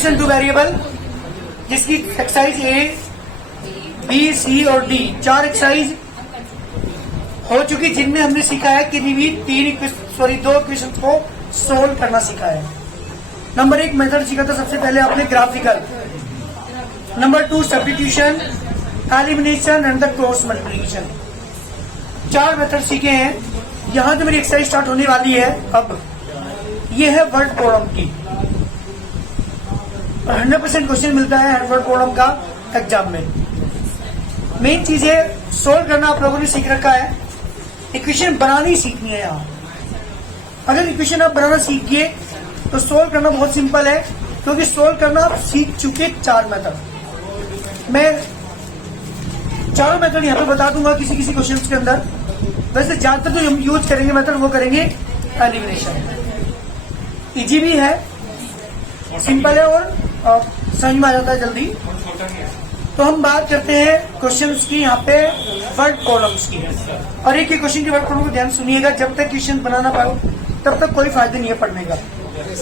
Addition two variable, जिसकी exercise A B C और D 4 exercise हो चुकी, जिनमें हमने सीखा है कि भी 2 इक्वेशन को सोल्व करना सीखा है। नंबर 1 मेथड सीखा था सबसे पहले आपने graphical, number 2 substitution, elimination and the cross multiplication. 4 method सीखे हैं। यहां तो मेरी एक्सरसाइज स्टार्ट होने वाली है। अब ये है वर्ड प्रॉब्लम की, 100% क्वेश्चन मिलता है वर्ड प्रॉब्लम का एग्जाम में। मेन चीज है सोल्व करना आप लोगों ने सीख रखा है, इक्वेशन बनानी सीखनी है। यहाँ अगर इक्वेशन आप बनाना सीख गए तो सोल्व करना बहुत सिंपल है, क्योंकि सोल्व करना आप सीख चुके 4 मेथड। मैं 4 मेथड यहाँ पे बता दूंगा किसी किसी क्वेश्चन के अंदर। वैसे ज्यादातर जो हम यूज करेंगे मेथड वो करेंगे एलिमिनेशन। इजी भी है, सिंपल है और समझ में आ जाता है जल्दी। तो हम बात करते हैं क्वेश्चंस की यहाँ पे वर्ड प्रॉब्लम्स की। और एक क्वेश्चन के वर्ड प्रॉब्लम को ध्यान सुनिएगा, जब तक क्वेश्चन बनाना पाओ तब तक कोई फायदा नहीं है पढ़ने का।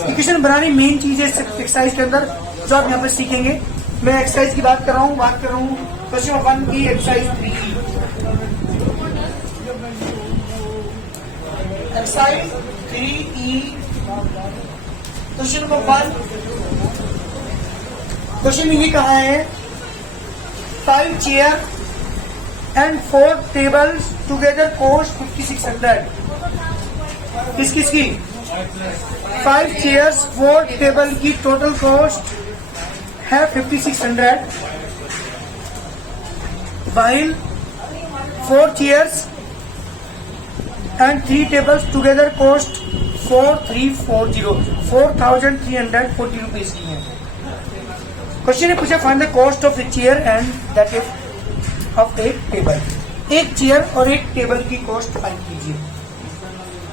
क्वेश्चन बनानी मेन चीज है एक्सरसाइज के अंदर जो आप यहाँ पे सीखेंगे। मैं एक्सरसाइज की बात कर रहा हूँ क्वेश्चन नंबर 1 की exercise 3E। Exercise 3E question number 1। Question में ये कहा है 5 chair and 4 tables together cost 5600। किसकी 5 चेयर्स 4 टेबल की टोटल कॉस्ट है 5600, while 4 chairs and 3 tables together cost 4,340 rupees की है। क्वेश्चन ने पूछा find the cost of a chair and that is of A table. एक चेयर और एक टेबल की कॉस्ट फाइंड कीजिए।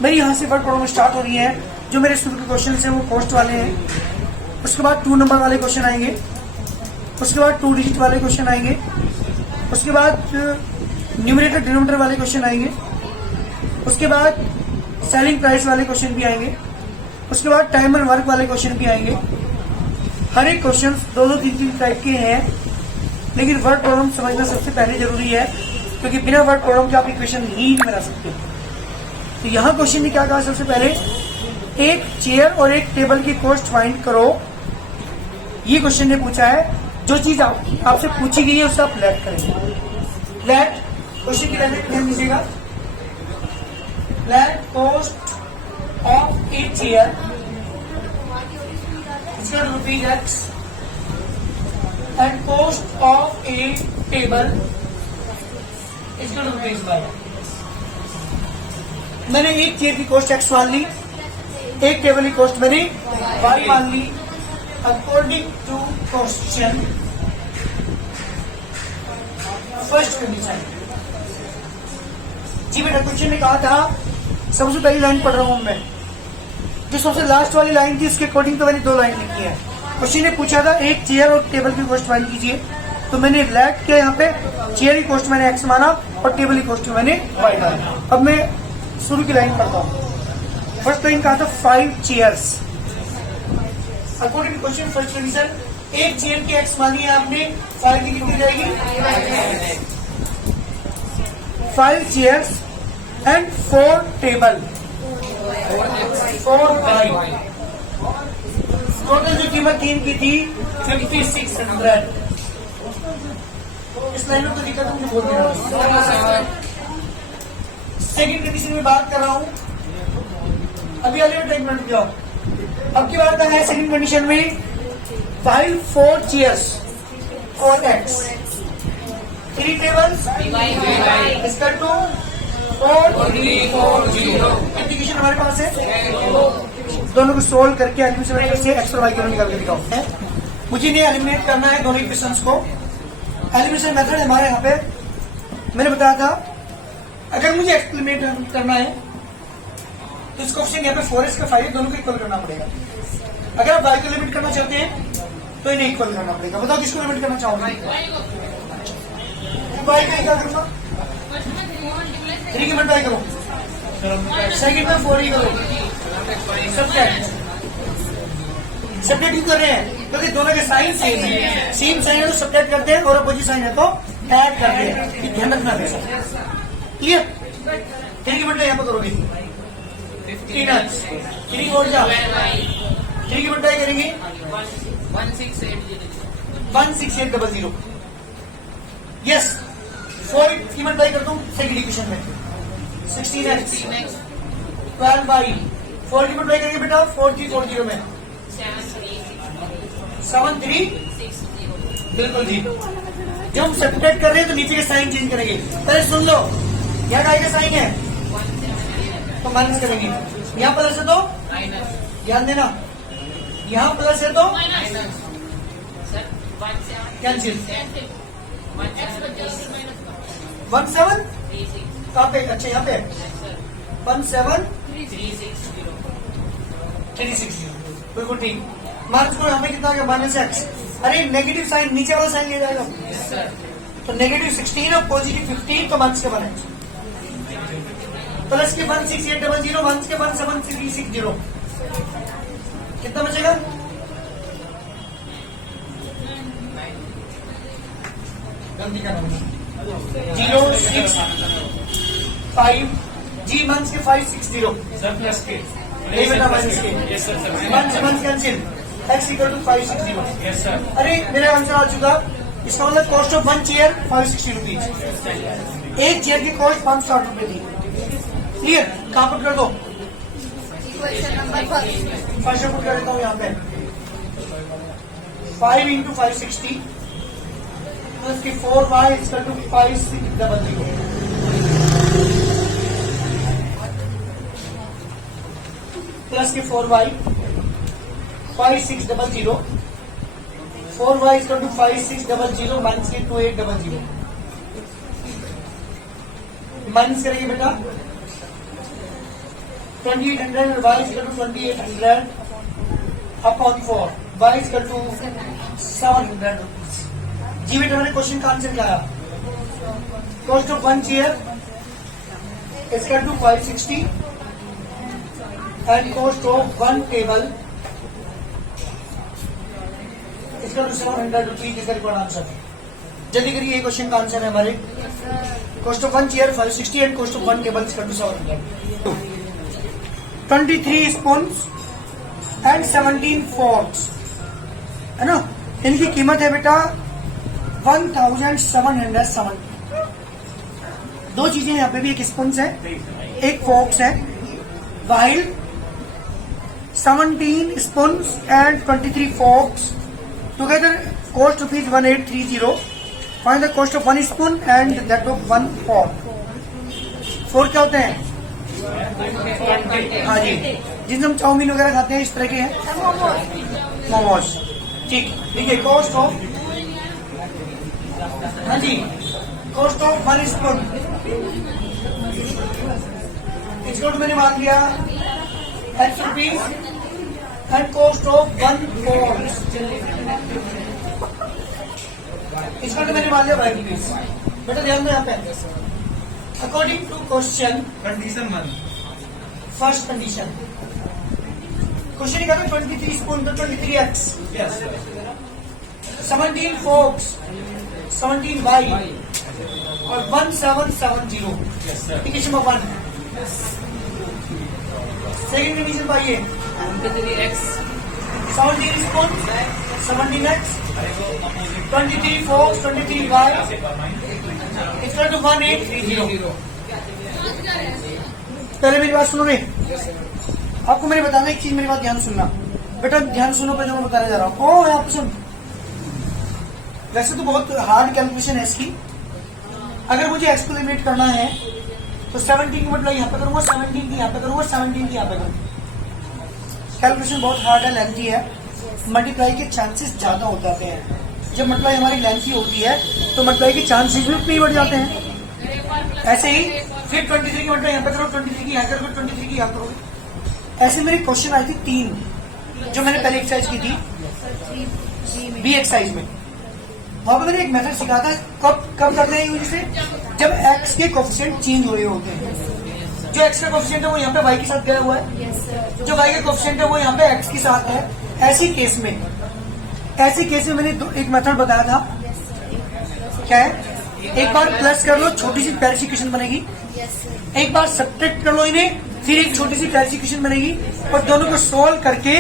मेरी यहाँ से वर्ड प्रॉब्लम स्टार्ट हो रही है। जो मेरे शुरू के क्वेश्चन हैं वो कॉस्ट वाले हैं, उसके बाद 2 नंबर वाले क्वेश्चन आएंगे, उसके बाद 2 डिजिट वाले क्वेश्चन आएंगे, उसके बाद न्यूमरेटर डिनोमिनेटर वाले क्वेश्चन आएंगे, उसके बाद सेलिंग प्राइस वाले क्वेश्चन भी आएंगे, उसके बाद टाइम एंड वर्क वाले क्वेश्चन भी आएंगे। हर एक क्वेश्चन 2-3 टाइप के हैं, लेकिन वर्ड प्रॉब्लम समझना सबसे पहले जरूरी है, क्योंकि बिना वर्ड प्रॉब्लम के आप इक्वेशन ही नहीं बना सकते। तो यहाँ क्वेश्चन ने क्या कहा, सबसे पहले एक चेयर और एक टेबल की कॉस्ट फाइंड करो। ये क्वेश्चन ने पूछा है। जो चीज आपसे पूछी गई है उससे आप लेट करेंगे। लेट क्वेश्चन की लेट ध्यान दीजिएगा। Let cost of a chair ₹X and cost of A table ₹Y। मैंने एक चेयर की कॉस्ट X मान ली, एक टेबल की कॉस्ट मैंने Y मान ली। According to question first condition. जी बेटा, क्वेश्चन ने कहा था, सबसे पहली लाइन पढ़ रहा हूं मैं, जो सबसे लास्ट वाली लाइन थी उसके अकॉर्डिंग तो मैंने 2 लाइन लिखी है। क्वेश्चन ने पूछा था एक चेयर और टेबल की कॉस्ट फाइंड कीजिए, तो मैंने लेट किया। यहाँ पे चेयर की कॉस्ट मैंने X माना और टेबल की कॉस्ट मैंने Y माना। अब मैं शुरू की लाइन पढ़ता हूँ। फर्स्ट लाइन कहा था 5 chairs. According to question first condition, एक चेयर की X मानी है आपने, 5 की कितनी जाएगी? 5 chairs and 4 table 4Y। Total जो कीमत 3 की थी 5600। इस लाइन में तो दिक्कत मुझे बोल देना। सेकेंड कंडीशन में बात कर रहा हूं, अभी वाले में 1 मिनट जाओ। अब की बात है सेकंड कंडीशन में 5 4 चेयर्स और X, 3 टेबल्स इसका 2 4 3 4 0। इंटीग्रेशन हमारे पास है। दोनों को सोल्व करके एलिमिनेशन से X और Y को निकाल के दिखाओ। मुझे नहीं एलिमिनेट करना है दोनों इक्वेशंस को। एलिमिनेशन मेथड हमारे यहाँ पे मैंने बताया था, अगर मुझे एक्सपेरिमेंट करना है तो इसको ऑप्शन यहाँ पे 4x का 5 दोनों को इक्वल करना पड़ेगा। अगर आप y को लिमिट करना चाहते हैं तो इन्हें इक्वल करना पड़ेगा। बताओ किसको लिमिट करना चाहोगे? y का क्या करूंगा? 3 की मल्टीप्लाई करो, सेकंड में 4 ही करो, सब क्या सब्ट्रैक्ट क्यों कर रहे हैं? क्योंकि दोनों के साइन सेम है, सेम साइन है तो सब्ट्रैक्ट करते हैं, और अपोजिट साइन है तो ऐड करते हैं। ये ध्यान रखना है। क्लियर? 3 की मल्टीप्लाई यहाँ पे करोगे 15x, 3 और जा 3 की मल्टीप्लाई करेंगे 16800। यस, 4 की मल्टीप्लाई कर दूं सेकंड इक्वेशन में 16x 12y, 4 की मल्टीप्लाई करेंगे बेटा 4340 में 7360। बिल्कुल जी। जब हम सब्ट्रैक्ट कर रहे हैं तो नीचे के साइन चेंज करेंगे। पहले सुन लो, यहाँ का आगे साइन है तो माइनस करेंगे, यहाँ प्लस है तो ध्यान देना, यहाँ प्लस है तो कैंसिल। 17 कहाँ पे? अच्छा यहाँ पे 17360। बिल्कुल ठीक। माइनस को यहाँ पे कितना आ गया? -x। अरे नेगेटिव साइन नीचे वाला साइन ले जाएगा, तो -16 और पॉजिटिव 15 तो माइनस के 1x, प्लस के 16800 माइनस के 17360। कितना बचेगा? गलती का नंबर 065 जी माइनस के 560 प्लस के नहीं बेटा माइनस के one cancel x equal to 560। Yes sir. अरे मेरा आंसर आ चुका। इसका मतलब कॉस्ट ऑफ 1 चेयर 560 रुपीज। एक चेयर की कॉस्ट 560 रुपए थी। क्लियर? कहाँ पुट कर दो? फर्स्ट पुट कर देता हूँ यहाँ पे 5 इंटू 560 प्लस की 4y इक्वल टू 5600 प्लस की 4y 5600 4y equal to 5600 minus की 2800 माइनस करेंगे बेटा 2800 और y equal to 2800 upon 4 y equal to 700 rupees. जी बेटा मैंने क्वेश्चन का आंसर क्या आया? Cost of 1 chair equal to 560 and cost of 1 table इसका 700 रुपीज। इसका रिकॉर्ड आंसर है। जल्दी करिए, ये क्वेश्चन का आंसर है हमारे। Cost of 1 chair 560 and cost of 1 table इसका 700। 23 स्पून्स एंड 17 फोर्क्स है ना, इनकी कीमत है बेटा 1770। दो चीजें यहाँ पे भी, एक स्पून्स है एक फोर्क्स है। While 17 spoons and 23 forks together cost rupees 1830. Find the cost of 1 spoon and that of 1 fork. Fork क्या होते हैं? हाँ जी, जिनसे हम चाउमीन वगैरह खाते हैं, इस तरह के हैं मोमोज। ठीक, देखिए कॉस्ट ऑफ, हाँ जी, कॉस्ट ऑफ 1 स्पून इसको तो मैंने मान लिया x rupees and cost of 1 fork इसका तो मैंने मान लिया 5 रुपीज। बेटा ध्यान दो यहाँ पे, according to question condition 1 first condition question ही कहता 23 स्पून तो 23x, 17 फोर्क्स 17y और 1770 इक्वेशन नंबर 1। सेकेंड कंडीशन पाइए 17 spoon 17x 23 forks 23y equal to 1830। पहले मेरी बात सुनो रे, आपको मैंने बताना एक चीज, मेरी बात ध्यान सुनना बेटा, ध्यान सुनो पे जो मैं बताने जा रहा हूँ। ओ यहाँ पे सुन, वैसे तो बहुत हार्ड कैलकुलेशन है इसकी। अगर मुझे एक्स को एलिमिनेट करना है तो 17 की मतलब यहाँ पे करूंगा, 17 की यहाँ पे करूंगा, 17 की यहाँ पे करूंगा। कैलकुलेशन बहुत हार्ड है, लेंथी है, मल्टीप्लाई के चांसेस ज्यादा हो जाते हैं। जब मल्टीप्लाई हमारी लेंथी होती है तो मल्टीप्लाई के चांसेस भी उतने ही बढ़ जाते हैं। ऐसे ही फिर 23 की मल्टीप्लाई यहाँ पे करो, 23 की यहाँ करोगे, 23 की यहाँ करोगे। ऐसे मेरी क्वेश्चन आई थी 3 जो मैंने पहले एक्सरसाइज की थी बी एक्सरसाइज में। वहां पर मैंने एक मेथड सिखा था, कब करते हैं यूज से, जब एक्स के कोफिशिएंट चेंज हो रहे होते हैं। जो एक्स का कोफिशिएंट है वो यहाँ पे वाई के साथ गया हुआ है, जो वाई का कोफिशिएंट है वो यहाँ पे एक्स के साथ है। ऐसी केस में मैंने एक मेथड बताया था, क्या है? एक बार प्लस कर लो, छोटी सी प्यारी सी इक्वेशन बनेगी। एक बार सब्ट्रैक्ट कर लो इन्हें, फिर एक छोटी सी प्यारी सी इक्वेशन बनेगी, और दोनों को सोल्व करके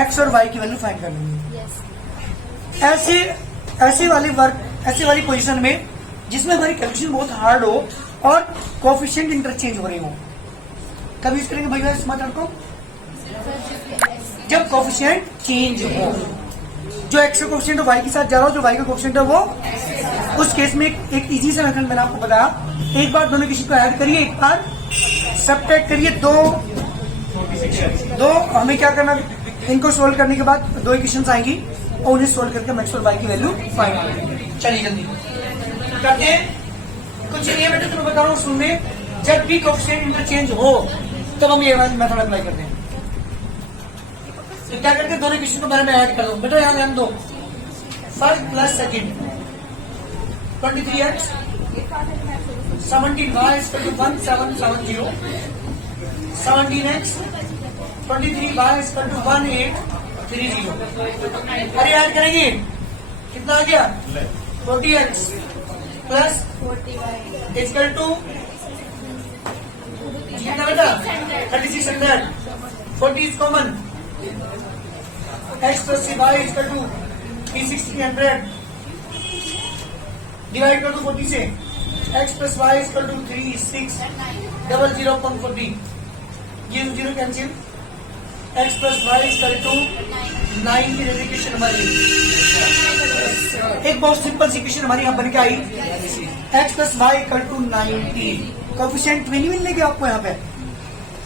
एक्स और वाई की वैल्यू फाइंड कर लेंगे। ऐसे वाली पोजीशन में जिसमें हमारी कैलकुलेशन बहुत हार्ड हो और कोएफिशिएंट इंटरचेंज हो रहे हो, कब यूज करेंगे भैया इस मेथड को? जब कोएफिशिएंट चेंज हो, जो एक्स का कोएफिशिएंट वाई के साथ जा रहा हो, जो वाई का कोएफिशिएंट है वो, उस केस में एक इजी सा मेथड मैंने आपको बताया। एक बार दोनों इक्वेशन को ऐड करिए, एक बार सब्ट्रैक्ट करिए। दो हमें क्या करना, इनको सोल्व करने के बाद दो इक्वेशंस आएंगी और उन्हें सोल्व करके एक्स और वाई की वैल्यू फाइंड करेंगे। चलिए जल्दी करते हैं। कुछ ये बेटा तुम्हें बता रहा हूँ, सुनने, जब भी कोएफिशिएंट इंटरचेंज हो तब हम ये मेथड अप्लाई करते हैं। तो क्या करते हैं, दोनों इक्वेशन को मैंने ऐड कर दो। बेटा यहाँ ध्यान दो, first plus second 23x 17y is equal to 1770, 17x 23y is equal to 1830। अरे ऐड करेंगे, कितना आ गया? 40x plus 40y is equal to कितना बेटा? 3600। 40 is common, x plus y is equal to 1600, divide कर दो 40 से, x plus y is equal to 3600/40, ये 0 cancel, x plus y is equal to 9 की इक्वेशन हमारी, एक बहुत सिंपल सी इक्वेशन हमारी यहाँ बन के आई, x plus y equal to 90। Coefficient भी नहीं मिलने के आपको यहाँ पे,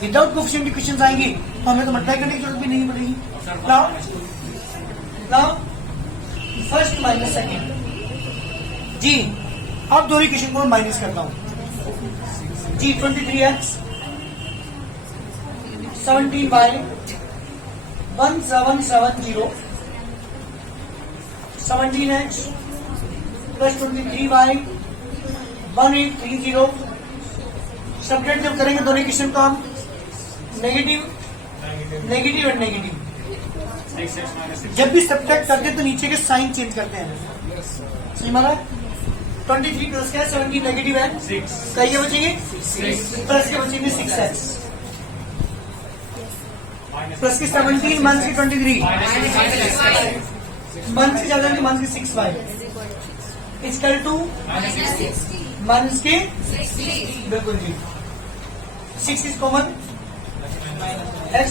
विदाउट कोएफिशिएंट इक्वेशन आएंगी तो हमें तो मल्टीप्लाई करने की जरूरत भी नहीं पड़ेगी। नाउ फर्स्ट माइनस सेकेंड जी, अब दोनों इक्वेशन को माइनस करता हूं जी। 23x 17y 1770, 17x plus 23y 1830। Subtract जब करेंगे दोनों इक्वेशन को हम, नेगेटिव एंड नेगेटिव, जब भी सब्ट्रैक्ट करते हैं तो नीचे के साइन चेंज करते हैं, सही माना? 23 प्लस क्या है, 17 नेगेटिव है, क्या ये बचेंगे? प्लस के बचेंगे 6x, प्लस के 17 माइनस के 23, माइनस के ज्यादा माइनस के 6y इक्वल टू माइनस के, बिल्कुल जी, 6 इज कॉमन, x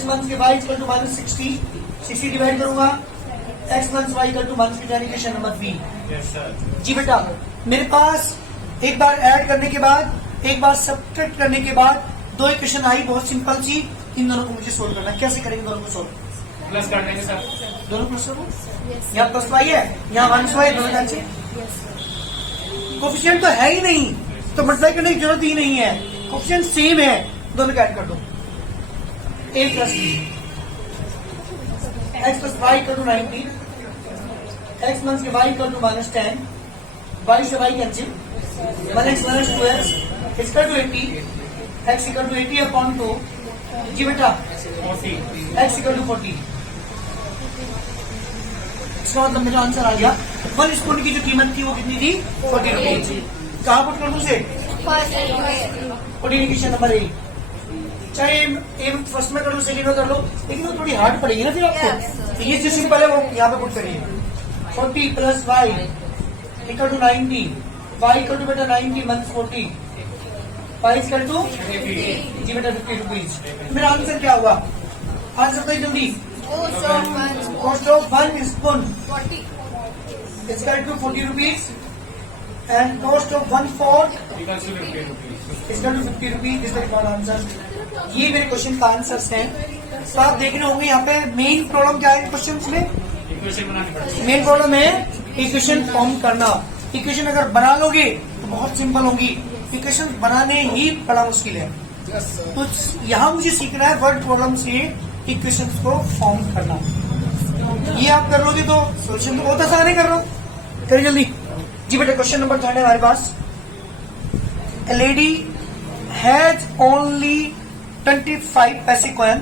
माइनस के y equal to minus 60 divide करूंगा, x minus y equal to minus के इक्वेशन नंबर 3। जी बेटा, मेरे पास एक बार ऐड करने के बाद, एक बार सब्ट्रैक्ट करने के बाद दो इक्वेशन आई बहुत सिंपल सी, इन दोनों को मुझे सोल्व करना। कैसे करेंगे दोनों को सोल्व? प्लस कर देंगे सर, दोनों प्लस करो, यहाँ प्लस वाई है, यहाँ माइनस वाई, दोनों कैंसिल। कोएफिशिएंट तो है ही नहीं तो मल्टीप्लाई करने की जरूरत ही नहीं है, कोएफिशिएंट सेम है, दोनों को ऐड कर दो। a plus b, x plus y equal to 90, x minus के y equal to minus 10, y से y cancel, 1x minus 2x equal to 80, x equal to 80/2। जी बेटा 40, x इक्वल टू 40। इसका मतलब मेरा आंसर आ गया। 1 स्पून की जो कीमत थी वो कितनी थी? 40 रुपीज। कहाँ पुट कर दूं से? 14 नंबर 8। चाहे फर्स्ट में कर लो, सेकंड में कर लो, लेकिन वो थोड़ी हार्ड पड़ेगी ना फिर आपको। तो ये जो सिंपल है वो यहाँ पे पुट करिए। 40 plus y equal to 90, y equal to बेटा 90 माइनस 40, y इक्वल टू जी बेटा 50 रुपीज। मेरा आंसर क्या हुआ? आंसर बताइए जल्दी। Cost of 1 spoon equal to 40 rupees and cost of 1/4 equal to 50 rupees. This is the answer. ये मेरे क्वेश्चन का आंसर्स हैं। तो आप देख रहे होंगे यहाँ पे मेन प्रॉब्लम क्या है क्वेश्चन में? मेन प्रॉब्लम है इक्वेशन फॉर्म करना। इक्वेशन अगर बना लोगे तो बहुत सिंपल होगी, इक्वेशन बनाने ही बड़ा मुश्किल है। तो यहाँ मुझे सीखना है वर्ड प्रॉब्लम से इक्वेशन को फॉर्म करना। ये आप कर लोगे तो सोल्यूशन तो बहुत आसान है। कर लो, करिए जल्दी। जी बेटा क्वेश्चन नंबर 3 है हमारे पास। A lady has only 25 पैसे coin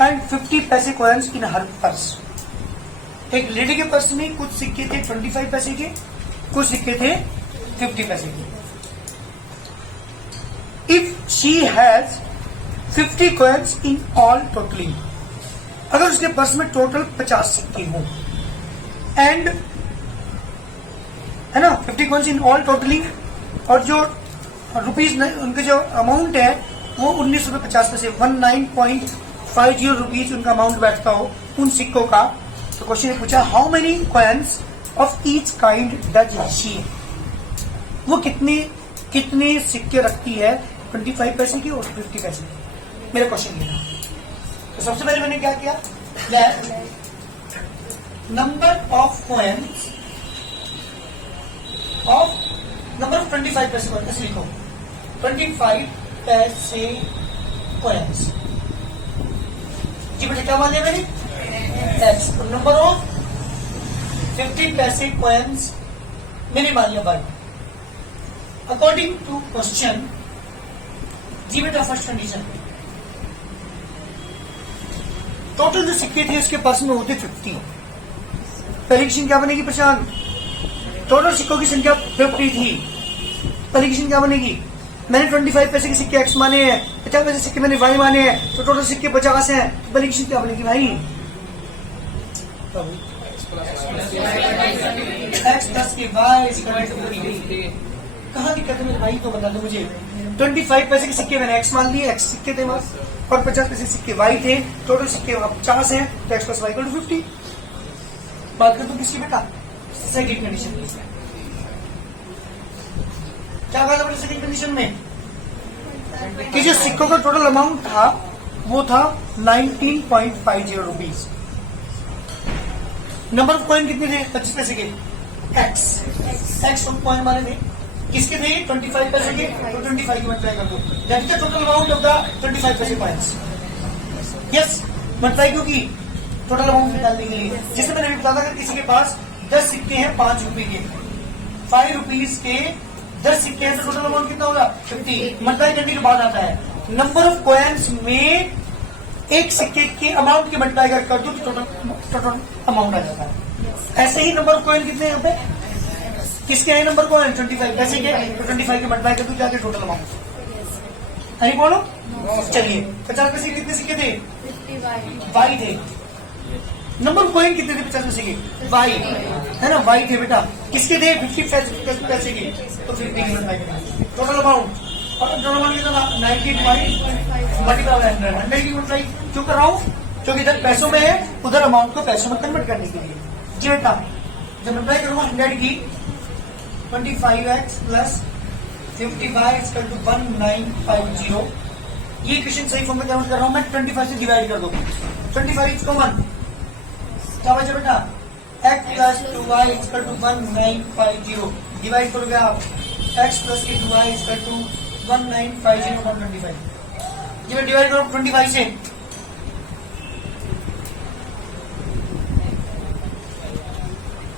एंड 50 पैसे कॉइन्स इन हर पर्स। एक लेडी के पर्स में कुछ सिक्के थे 25 पैसे के, कुछ सिक्के थे 50 पैसे के। If she has 50 coins in all totalling, अगर उसके पर्स में टोटल 50 सिक्के हों, एंड है ना 50 कॉइन्स इन ऑल टोटलिंग, और जो रुपीज उनके जो अमाउंट है वो 19.50 पैसे 19.50 रुपीज उनका अमाउंट बैठता हो उन सिक्कों का। तो क्वेश्चन ने पूछा how many coins of each kind does she, वो कितने सिक्के रखती है 25 पैसे की और 50 पैसे की। मेरा क्वेश्चन ये था। तो सबसे पहले मैंने क्या किया, number of coins of number of 25 पैसे कॉइन्स लिखो, 25 पैसे कॉइन्स। जी बेटा क्या मान लिया मैंने, एक्स। नंबर ऑफ 50 पैसे कॉइन्स मैंने मान लिया वाई। अकॉर्डिंग टू क्वेश्चन, जी बेटा फर्स्ट कंडीशन, टोटल जो सिक्के थे उसके पर्स में होते 50। पहली कंडीशन क्या बनेगी प्रशांत, टोटल सिक्कों की संख्या 50 थी। पहली कंडीशन क्या बनेगी, मैंने 25 पैसे के सिक्के एक्स माने हैं, 50 पैसे सिक्के मैंने वाई माने हैं, तो टोटल सिक्के 50 हैं। तो पहली कंडीशन क्या बनेगी भाई, एक्स प्लस के वाई कहाँ दिक्कत है मेरे भाई, तो बता दो मुझे। 25 पैसे के सिक्के मैंने एक्स मान लिए, एक्स सिक्के थे बस, और 50 पैसे सिक्के वाई थे, टोटल सिक्के 50 हैं, तो x plus y equal to 50। बात कर दो किसकी बेटा, सेकंड कंडीशन की। क्या कहा था बेटा सेकंड कंडीशन में, कि जो सिक्कों का टोटल अमाउंट था वो था 19.50 रुपीज। नंबर ऑफ कॉइन कितने थे 25 पैसे के, एक्स कॉइन माने थे, किसके थे 25 पैसे के, तो 25 की मल्टीप्लाई कर दो, that is the total amount of the 25 पैसे कॉइन्स। यस, मल्टीप्लाई क्योंकि टोटल अमाउंट निकालने के लिए। जैसे मैंने अभी बताया, अगर किसी के पास 10 सिक्के हैं 5 रुपए के, 5 रुपीज के 10 सिक्के हैं, तो टोटल अमाउंट कितना होगा 50। मल्टीप्लाई करने के बाद आता है नंबर ऑफ कॉइन्स में एक सिक्के के अमाउंट की मल्टीप्लाई कर दो तो टोटल अमाउंट आ जाता है। ऐसे ही नंबर ऑफ कॉइन कितने यहाँ पे, किसके हैं नंबर कॉइन 25 पैसे के, तो 25 के मल्टीप्लाई कर दो जाके टोटल अमाउंट। नहीं बोलो, चलिए 50 पैसे कितने सिक्के थे, वाई थे। नंबर कॉइन कितने थे 50 पैसे के, वाई है ना, वाई थे बेटा। किसके थे 50 पैसे के, तो 50 की मल्टीप्लाई करेंगे टोटल अमाउंट, और टोटल अमाउंट कितना 19 मल्टीप्लाई 100 की मल्टीप्लाई क्यों कर रहा हूँ, क्योंकि इधर पैसों में है, उधर अमाउंट को पैसों में कन्वर्ट करने के लिए। जी बेटा जब मल्टीप्लाई करूंगा 100 की 25x plus 50y equal to 1950। ये क्वेश्चन सही फॉर्म में कन्वर्ट कर रहा हूं मैं, 25 से डिवाइड कर दो, 25 कॉमन क्या बचा बेटा, x plus 2y equal to 1950। Divide करोगे आप x प्लस के 2y इक्वल टू 1950 अपॉन 25। जी मैं डिवाइड करूँ 25 से,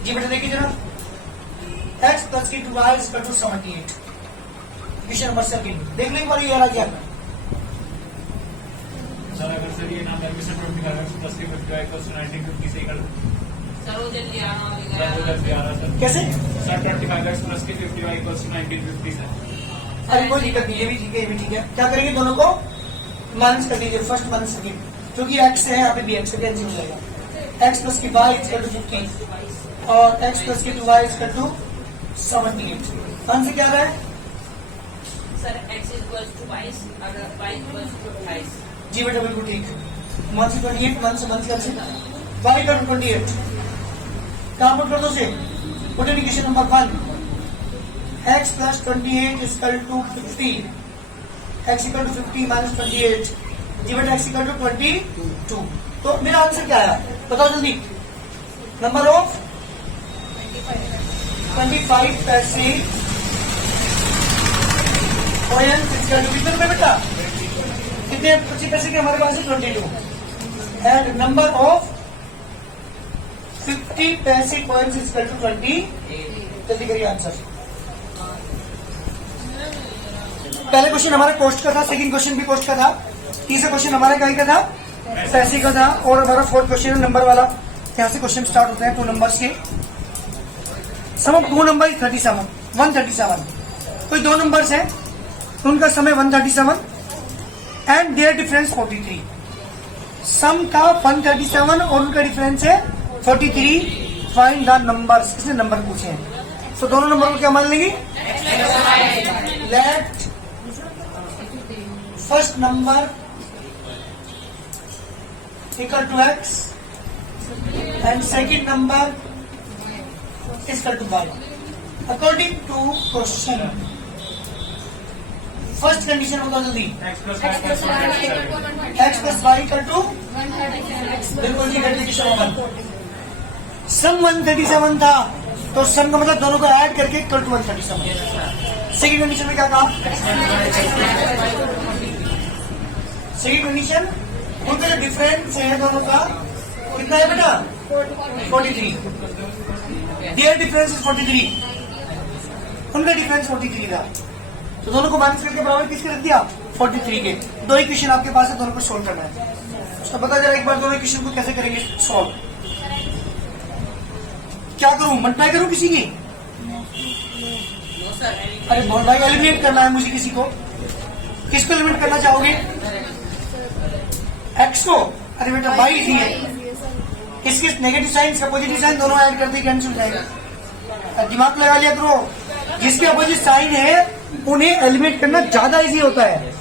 जी बेटा देखिए जरा, x प्लस की 2y equal to 78। Question number 7 देख लेंगे बार ये आ गया सर। अगर सर ये नाम एडमिशन 25 प्लस के 50y इक्वल टू 1950 से कर सर, वो जल्दी आ रहा सर। कैसे सर 25x प्लस के 50y इक्वल टू 1950 सर। अरे कोई दिक्कत नहीं, ये भी ठीक है, ये भी ठीक है। क्या करेंगे, दोनों को माइनस कर दीजिए, फर्स्ट माइनस सेकंड, क्योंकि x है यहाँ पे भी x कैंसिल हो जाएगा। x प्लस की y इक्वल टू 50 और x प्लस की 2y इक्वल टू 78। आंसर क्या आ रहा है सर, x इक्वल्स टू 22, अगर y इक्वल्स टू 28। जी बेटा बिल्कुल ठीक है। 1 से 28, 1 से 1 कैंसिल, y इक्वल टू 28 कहाँ पर कर दो से, equation number 1 x plus 28 equal to 50, x equal to 50 minus 28। जी बेटा x इक्वल टू 22। तो मेरा आंसर क्या आया बताओ जल्दी, नंबर ऑफ 25 पैसे कितने रुपए बेटा, कितने 25 पैसे के हमारे पास है 22, एंड नंबर ऑफ 50 पैसे कॉइन्स इक्वल टू 20। जल्दी करिए आंसर। पहले क्वेश्चन हमारा कॉस्ट का था, सेकंड क्वेश्चन भी कॉस्ट का था, तीसरा क्वेश्चन हमारा क्या का था, पैसे का था। और हमारा फोर्थ क्वेश्चन है नंबर वाला, यहाँ से क्वेश्चन स्टार्ट होते हैं 2 नंबर्स के। सम ऑफ 2 नंबर 37 137। कोई 2 नंबर्स हैं, उनका समय 137 एंड देयर डिफरेंस 43। सम का 137 और उनका डिफरेंस है 43। फाइंड द नंबर्स, इसने नंबर पूछे हैं। तो दोनों नंबर को क्या मान लेंगे? Let first number equal to x and second number is equal to y. According to question, first condition होगा जल्दी, x plus y plus x plus y equal to बिल्कुल जी कंडीशन 1। सम 137 था, तो सम का मतलब दोनों को ऐड करके इक्वल टू 137। सेकेंड कंडीशन में क्या कहा? सेकेंड कंडीशन उनका जो डिफरेंस है दोनों का कितना है बेटा? 43। देयर डिफरेंस इज 43, उनका डिफरेंस 43 था, तो दोनों को माइनस करके बराबर किसके रख दिया? 43 के। 2 इक्वेशन आपके पास है, दोनों को सोल्व करना है। तो बता जरा एक बार दोनों इक्वेशन को कैसे करेंगे सॉल्व। क्या करूं, मल्टीप्लाई करूं किसी की? अरे बहुत भाई, एलिमिनेट करना है मुझे किसी को। किसको एलिमिनेट करना चाहोगे? एक्स को? अरे बेटा वाई इजी है, इसके नेगेटिव साइन इसका पॉजिटिव साइन दोनों ऐड करते कैंसिल हो जाएगा। दिमाग लगा लिया करो, जिसके अपोजिट साइन है उन्हें एलिमिनेट करना ज्यादा इजी होता है।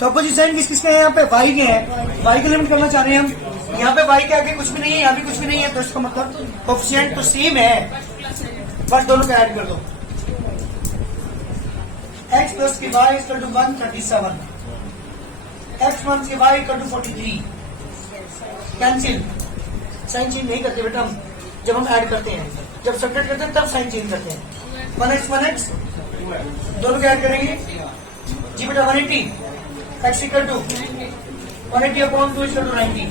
तो अपोजिट साइन किस किसके हैं? यहाँ पे वाई के हैं, वाई को एलिमिनेट करना चाह रहे हैं हम। यहाँ पे वाई के आगे कुछ भी नहीं है, यहाँ भी कुछ भी नहीं है, तो इसका मतलब कोएफिशिएंट तो सेम है, बस दोनों को ऐड कर दो। x प्लस के y equal to 137, x minus के y equal to 43। Cancel, sign change नहीं करते बेटा हम, जब हम ऐड करते हैं, जब सब्ट्रैक्ट करते हैं तब साइन चेंज करते हैं। 1x दोनों को ऐड करेंगे जी बेटा 180, x equal to 180 upon 2 equal to 90।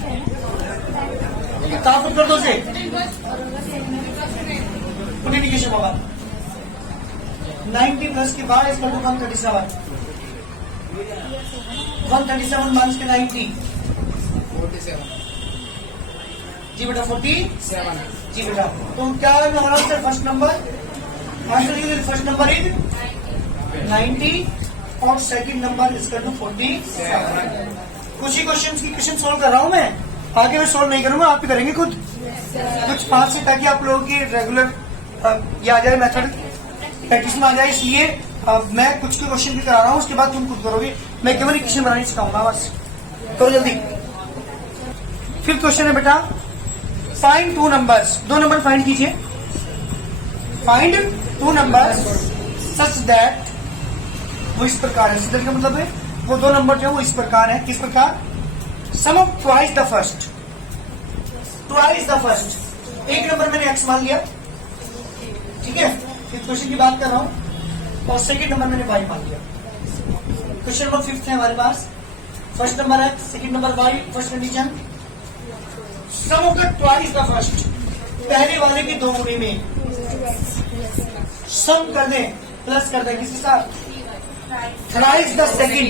कहाँ पुट कर दो से इंडिकेशन होगा 90 प्लस की बार इक्वल टू 137, 137 माइनस के 90 जी बेटा 47 जी बेटा। तो क्या है हमारा answer? First number, answer first number is 90 और सेकंड नंबर इक्वल टू 47। कुछ ही क्वेश्चन की क्वेश्चन सोल्व कर रहा हूं मैं, आगे मैं सोल्व नहीं करूंगा, आप ही करेंगे खुद कुछ पास से, ताकि आप लोगों की रेगुलर ये आ जाए, मेथड प्रैक्टिस में आ जाए। इसलिए मैं कुछ के क्वेश्चन भी करा रहा हूँ, उसके बाद तुम खुद करोगे, मैं केवल क्वेश्चन बनाने सिखाऊंगा बस। तो जल्दी फिर क्वेश्चन है बेटा, फाइंड 2 नंबर्स। 2 नंबर फाइंड कीजिए। फाइंड 2 नंबर्स सच दैट, वो इस प्रकार है, सीधे का मतलब है वो 2 नंबर जो है वो इस प्रकार है। किस प्रकार? Sum of twice the first, twice the first. एक नंबर मैंने एक्स मान लिया, ठीक है, इस क्वेश्चन की बात कर रहा हूं, और सेकंड नंबर मैंने वाई मान लिया। क्वेश्चन नंबर 5 है हमारे पास, first number x, second number y, first condition sum of the twice the first, पहले वाले के 2 गुने में सम कर दें, प्लस कर दें किसके साथ? थ्राइस द सेकंड,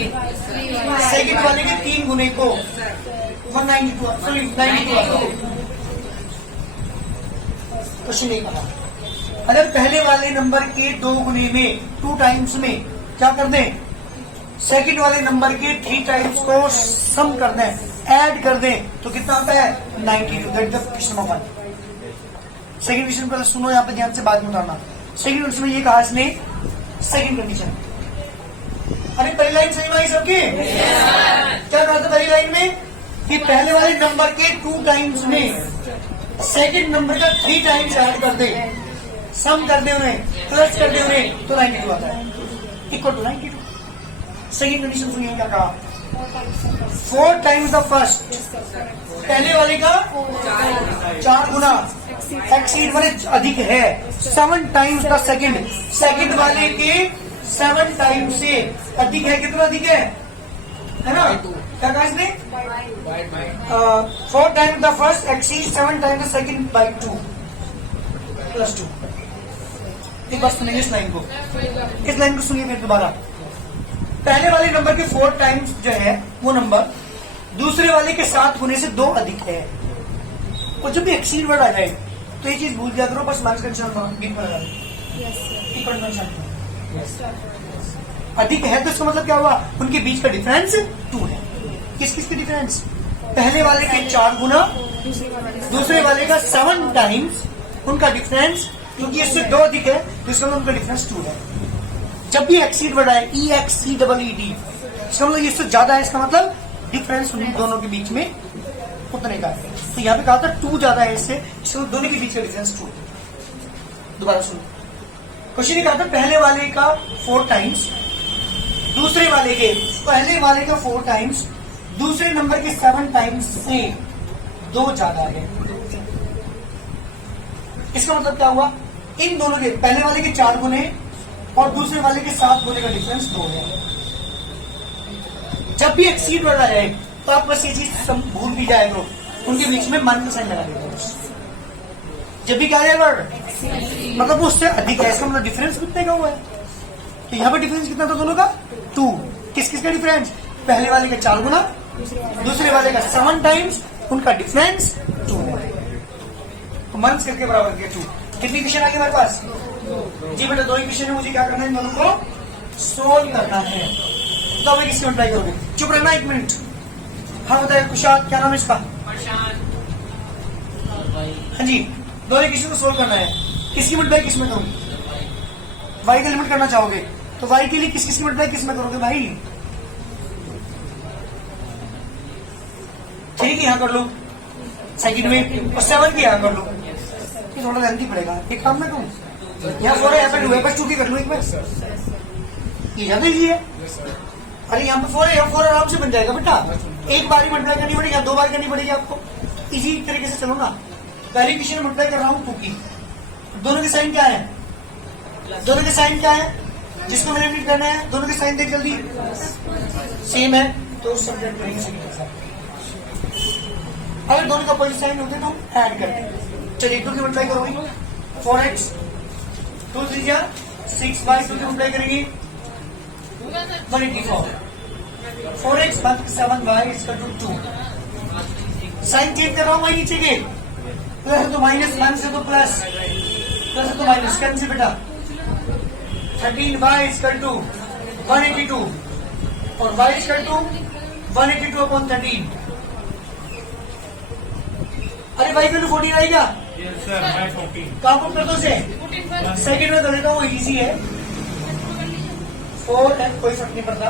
सेकंड वाले के 3 गुने को 192, सॉरी 92। क्वेश्चन नहीं कहा, अगर पहले वाले नंबर के 2 गुने में 2 टाइम्स में क्या कर दें? सेकंड वाले नंबर के 3 टाइम्स को सम कर दें, ऐड कर दें, तो कितना आता है? 92। That the question number 1। Second question पहले सुनो, यहाँ पे ध्यान से बाद में उतारना। सेकंड क्वेश्चन में ये कहा इसने, सेकंड कंडीशन। अरे पहली लाइन सही में सबकी? क्या कहा था पहली लाइन में? कि पहले वाले नंबर के 2 टाइम्स में सेकंड नंबर का 3 टाइम्स ऐड कर दे, सम कर दे उन्हें, प्लस कर दे उन्हें, तो 92 आता है, इक्वल टू 92। सेकंड कंडीशन सुनिए क्या कहा, 4 टाइम्स द फर्स्ट, पहले वाले का 4 गुना, एक्सीड वाले अधिक है, 7 टाइम्स द सेकंड, सेकंड वाले के 7 टाइम्स से अधिक है। कितना अधिक है ना? क्या कहा इसने? 4 times the first exceed 7 times the second by 2 plus 2। एक बार सुनिए इस लाइन को, इस लाइन को सुनिए फिर दोबारा। पहले वाले नंबर के 4 टाइम्स जो है वो नंबर दूसरे वाले के 7 गुने से 2 अधिक है। और जब भी एक्सीड वर्ड आ जाए तो ये चीज भूल जाया करो, बस माइनस का निशान बीच में लगा दो, इक्वल का निशान। अधिक है तो इसका मतलब क्या हुआ, उनके बीच का डिफरेंस 2 है। किस किस के डिफरेंस, पहले वाले के 4 गुना, दूसरे वाले का 7 टाइम्स उनका डिफरेंस, क्योंकि इससे 2 अधिक है तो इसका मतलब उनका डिफरेंस 2 है। जब भी एक्सीड वर्ड आए EXCEED, इसका मतलब इससे ज्यादा है, इसका मतलब डिफरेंस उन दोनों के बीच में उतने का है। तो यहाँ पे कहा था 2 ज्यादा है इससे, इसलिए दोनों के बीच का डिफरेंस 2। दोबारा सुनो, क्वेश्चन ने कहा था पहले वाले का 4 टाइम्स, दूसरे वाले के, पहले वाले का 4 टाइम्स दूसरे नंबर के 7 टाइम्स से 2 ज्यादा है। इसका मतलब क्या हुआ, इन दोनों के पहले वाले के 4 गुने और दूसरे वाले के 7 गुने का डिफरेंस 2 है। जब भी एक्सीड वर्ड आ जाए तो आप बस ये चीज भूल भी जाए तो उनके बीच में मन का साइन लगा देगा। जब भी क्या है वर्ड मतलब उससे अधिक है, इसका मतलब डिफरेंस कितने का हुआ है। तो यहाँ पर डिफरेंस कितना था दोनों का, 2। किस किस का डिफरेंस, पहले वाले का 4 गुना, दूसरे वाले का 7 टाइम्स, उनका डिफरेंस 2 है। तो मंथ करके बराबर किया 2। कितनी क्वेश्चन आ गई हमारे पास, जी बेटा 2 ही क्वेश्चन है, मुझे क्या करना है, इन दोनों को सोल्व करना है। तो मैं किसकी ट्राई करोगे, चुप रहना 1 मिनट। हाँ बताइए कुशाल, क्या नाम है इसका, हाँ जी, दोनों क्वेश्चन को सोल्व करना है। किसकी मल्टीप्लाई किस में करोगे, वाई का लिमिट करना चाहोगे तो वाई के लिए किस किस की मल्टीप्लाई किस में करोगे भाई, ठीक है यहाँ कर लो सेकंड में, और 7 की यहाँ कर लो, ये थोड़ा लेंथी पड़ेगा। एक काम में कहूँ, यहाँ 4 है, यहाँ पे 2 है, बस 2 की कर लो एक बार, ये ज्यादा इजी है। अरे यहाँ पे 4 है, यहाँ 4 आराम से बन जाएगा बेटा, एक बार ही मल्टीप्लाई करनी पड़ेगी या 2 बार करनी पड़ेगी आपको, इजी तरीके से चलो ना। पहली क्वेश्चन में मल्टीप्लाई कर रहा हूँ 2 की, दोनों के साइन क्या है, दोनों के साइन क्या है, जिसको मैंने एलिमिनेट करना है, दोनों के साइन देख जल्दी, सेम है तो सब्जेक्ट नहीं सही कर सकते। अगर दोनों का अपोजिट साइन होते तो ऐड करते। चलिए 2 की मल्टीप्लाई करोगी 4x, 2 3 जा 6 बाई 2 की मल्टीप्लाई करेंगी 184, 4x 7y इसका 2। साइन चेंज कर रहा हूँ भाई नीचे के, प्लस है तो माइनस, माइनस है तो प्लस, प्लस है तो माइनस, कैंसिल बेटा। 13y इक्वल टू 182 और y इक्वल टू 182/13। अरे y वैल्यू 14 आएगा, यस सर, मैं 14 कहाँ पर कर दो से, सेकंड में कर देता हूँ, इजी है। 4 है, कोई फर्क नहीं पड़ता।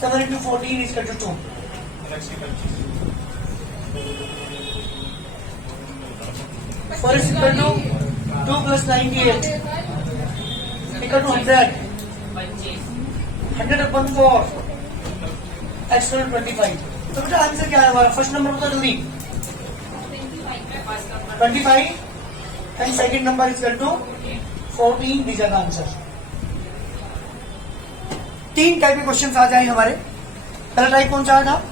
7 into 14 equal to 2। 4 is equal to 2 plus 98 equal to 100. 100/4 external 25। तो बेटा आंसर क्या है हमारा, फर्स्ट नंबर बता जल्दी, 25 and second number is equal to 14। This is the answer. 3 type के क्वेश्चन आ जाए हमारे। पहला टाइप कौन सा आया था,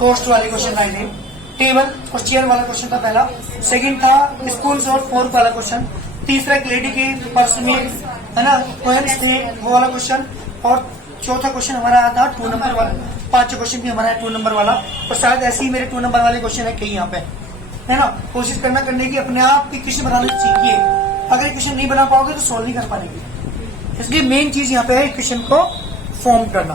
कॉस्ट वाले क्वेश्चन आए थे, टेबल और चेयर वाला क्वेश्चन था पहला। सेकंड था स्पून्स और फोर्क वाला क्वेश्चन। तीसरा लेडी के पर्स में है ना कॉइन्स थे वो वाला क्वेश्चन। और चौथा क्वेश्चन हमारा आया था 2 नंबर वाला। 5 क्वेश्चन भी हमारा 2 नंबर वाला, और शायद ऐसे ही मेरे 2 नंबर वाले क्वेश्चन है कहीं यहाँ पे, है ना। कोशिश करने की अपने आप की क्वेश्चन बनाना सीखिए। अगर क्वेश्चन नहीं बना पाओगे तो सोल्व नहीं कर पाएंगे। इसलिए मेन चीज यहाँ पे है क्वेश्चन को फॉर्म करना।